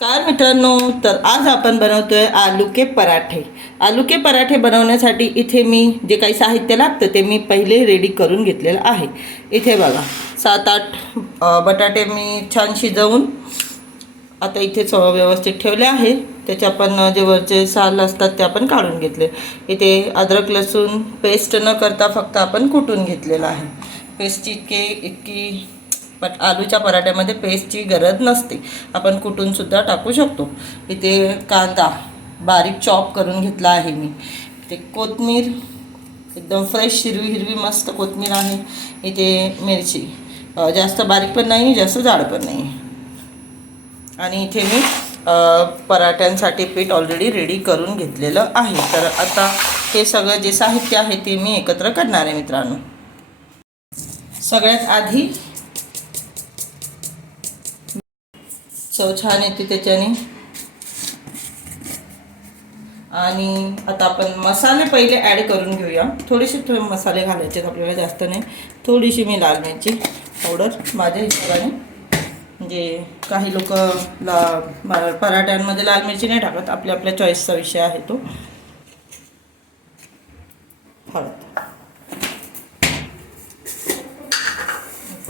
काय मित्रांनो, तर आज आपण बनवतोय आलू के पराठे. आलू के पराठे बनवण्यासाठी इथे मी जे काही साहित्य लागतं ते मी पहिले रेडी करून घेतलेलं आहे. इथे बघा 7-8 बटाटे मी छान शिजवून आता इथे व्यवस्थित ठेवले आहे. त्याच्या पण जे वरचे साल असतात ते आपण काढून घेतले. इथे अद्रक लसूण पेस्ट न करता फक्त आपण कुटून घेतलेलं आहे. पेस्टची इतकी आलूच्या पराठ्यामध्ये पेस्टची गरज नसते, आपण कुटूनसुद्धा टाकू शकतो. इथे कांदा बारीक चॉप करून घेतला आहे मी. इथे कोथिंबीर एकदम फ्रेश हिरवी मस्त कोथिंबीर आहे. इथे मिरची जास्त बारीक पण नाही जास्त जाड पण नाही. आणि इथे मी पराठ्यांसाठी पीठ ऑलरेडी रेडी करून घेतलेलं आहे. तर आता हे सगळं जे साहित्य आहे ते मी एकत्र करणार आहे मित्रांनो. सगळ्यात आधी चव छान येते त्याच्याने. आणि आता आपण मसाले पहिले ॲड करून घेऊया. थोडे मसाले घालायचे आपल्याला, जास्त नाही. थोडीशी मी लाल मिरची पावडर माझ्या हिशोबाने, म्हणजे काही लोक पराठ्यांमध्ये लाल मिरची नाही टाकत, आपल्या चॉईसचा विषय आहे तो. हळद,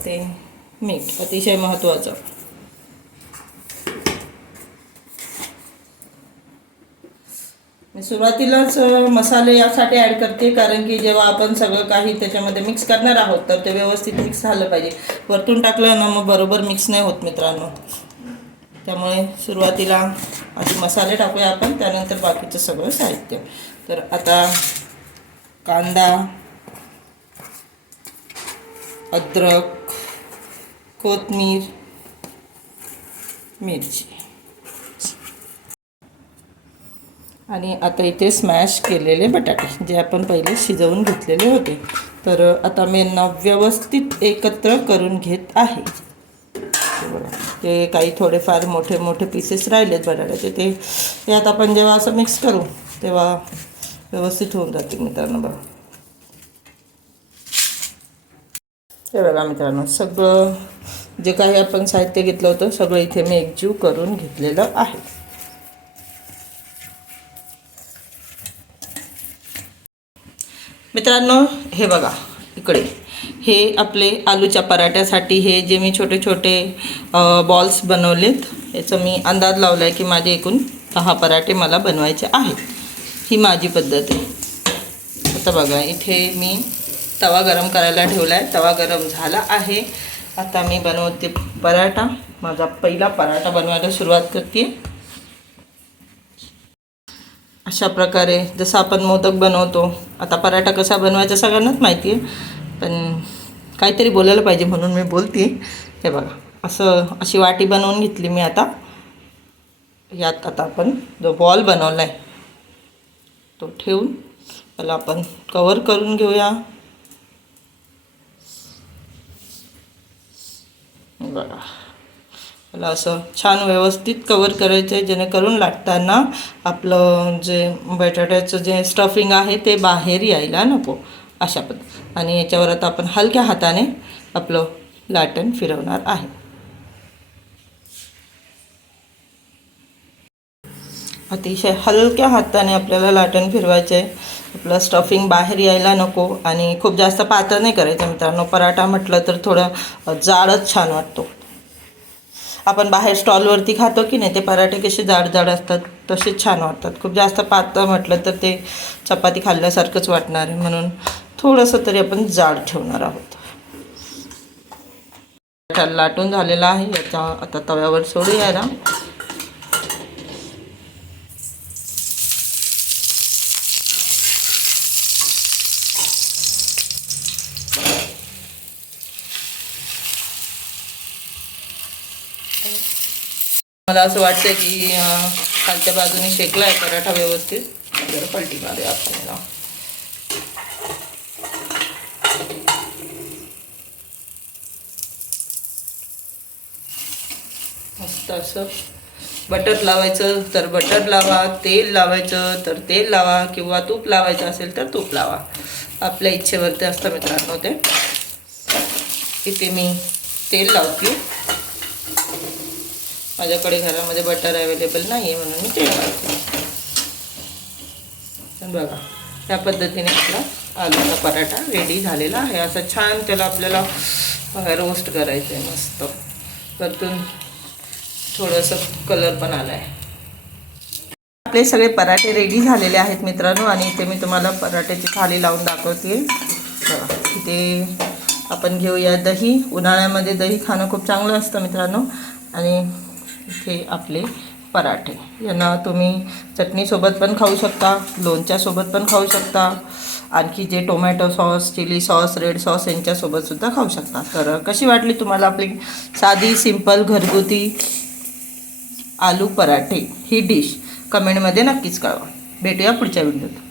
ते मीठ अतिशय महत्त्वाचं. मी सुरुवातीलाच मसाले यासाठी ॲड करते कारण की जेव्हा आपण सगळं काही त्याच्यामध्ये मिक्स करणार आहोत तर ते व्यवस्थित मिक्स झालं पाहिजे. वरतून टाकलं ना मग बरोबर मिक्स नाही होत मित्रांनो. त्यामुळे सुरुवातीला आधी मसाले टाकूया आपण, त्यानंतर बाकीचं सगळं साहित्य. तर आता कांदा, अद्रक, कोथिंबीर, मिरची आणि आता इथे स्मॅश केलेले बटाटे जे आपण पहिले शिजवून घेतलेले होते. तर आता मी व्यवस्थित एकत्र करून घेत आहे. ते काही थोडेफार मोठे पीसेस राहिलेत बटाट्याचे, ते यात आपण जेव्हा असं मिक्स करू तेव्हा व्यवस्थित होऊन जाते मित्रांनो. बघा, हे बघा मित्रांनो, सगळं जे काही आपण साहित्य घेतलं होतं सगळं इथे मी एकजीव करून घेतलेलं आहे. मित्रांनो हे बघा, इकडे हे आपले आलूच्या पराठ्यासाठी हे जे मी छोटे बॉल्स बनवलेत, याचं मी अंदाज लावला आहे की माझे एकूण 10 पराठे मला बनवायचे आहेत. ही माझी पद्धत आहे. आता बघा, इथे मी तवा गरम करायला ठेवला आहे. तवा गरम झाला आहे. आता मी बनवते पराठा. माझा पहिला पराठा बनवायला सुरुवात करते. अशा प्रकारे जसं आपण मोदक बनवतो, आता पराठा कसा बनवायचा सगळ्यांनाच माहिती आहे, पण काहीतरी बोलायला पाहिजे म्हणून मी बोलते. हे बघा, अशी वाटी बनवून घेतली मी. आता यात आता आपण जो बॉल बनवला आहे तो ठेवून त्याला आपण कवर करून घेऊया. बघा, त्याला असं छान व्यवस्थित कवर करायचं आहे जेणेकरून लाटताना आपलं जे बटाट्याचं जे स्टफिंग आहे ते बाहेर यायला नको, अशा पद्धत. आणि याच्यावर आता आपण हलक्या हाताने आपलं लाटण फिरवणार आहे. अतिशय हलक्या हाताने आपल्याला लाटण फिरवायचं आहे. आपलं स्टफिंग बाहेर यायला नको आणि खूप जास्त पातळ नाही करायचं मित्रांनो. पराठा म्हटलं तर थोडं जाडच छान वाटतो. आपण बाहेर स्टॉलवरती खातो की नाही, ते पराठे कसे जाड असतात तसेच छान वाटतात. खूप जास्त पातळ म्हटलं तर ते चपाती खाल्ल्यासारखंच वाटणार आहे, म्हणून थोडंसं तरी आपण जाड ठेवणार आहोत. लाटून झालेला आहे. याचा आता तव्यावर सोडूया ना. मला असं वाटतं की खालच्या बाजूने शेकला आहे पराठा व्यवस्थित. जरा पलटी मारूया आपल्याला. मस्त असं बटर लावायचं तर बटर लावा, तेल लावायचं तर तेल लावा, किंवा तूप लावायचं असेल तर तूप लावा. आपल्या इच्छेवरती असतं मित्रांनो ते. इथे मी तेल लावते. माझ्याकडे घरामध्ये बटर अवेलेबल नाही आहे म्हणून मी तेल घालते. बघा त्या पद्धतीने आपला आलूचा पराठा रेडी झालेला आहे. असं छान त्याला आपल्याला रोस्ट करायचं आहे मस्त. वरतून थोडंसं कलर पण आला आहे. आपले सगळे पराठे रेडी झालेले आहेत मित्रांनो. आणि इथे मी तुम्हाला पराठ्याची थाली लावून दाखवते. बघा इथे आपण घेऊया दही. उन्हाळ्यामध्ये दही खाणं खूप चांगलं असतं मित्रांनो. आणि इथे आपले पराठे. यांना तुम्ही चटणीसोबत पण खाऊ शकता, लोणच्यासोबत पण खाऊ शकता, आणखी जे tomato sauce, chili sauce, red sauce यांच्यासोबतसुद्धा खाऊ शकता. तर कशी वाटली तुम्हाला आपली साधी सिंपल घरगुती आलू पराठे ही डिश कमेंटमध्ये नक्कीच कळवा. भेटूया पुढच्या व्हिडिओत.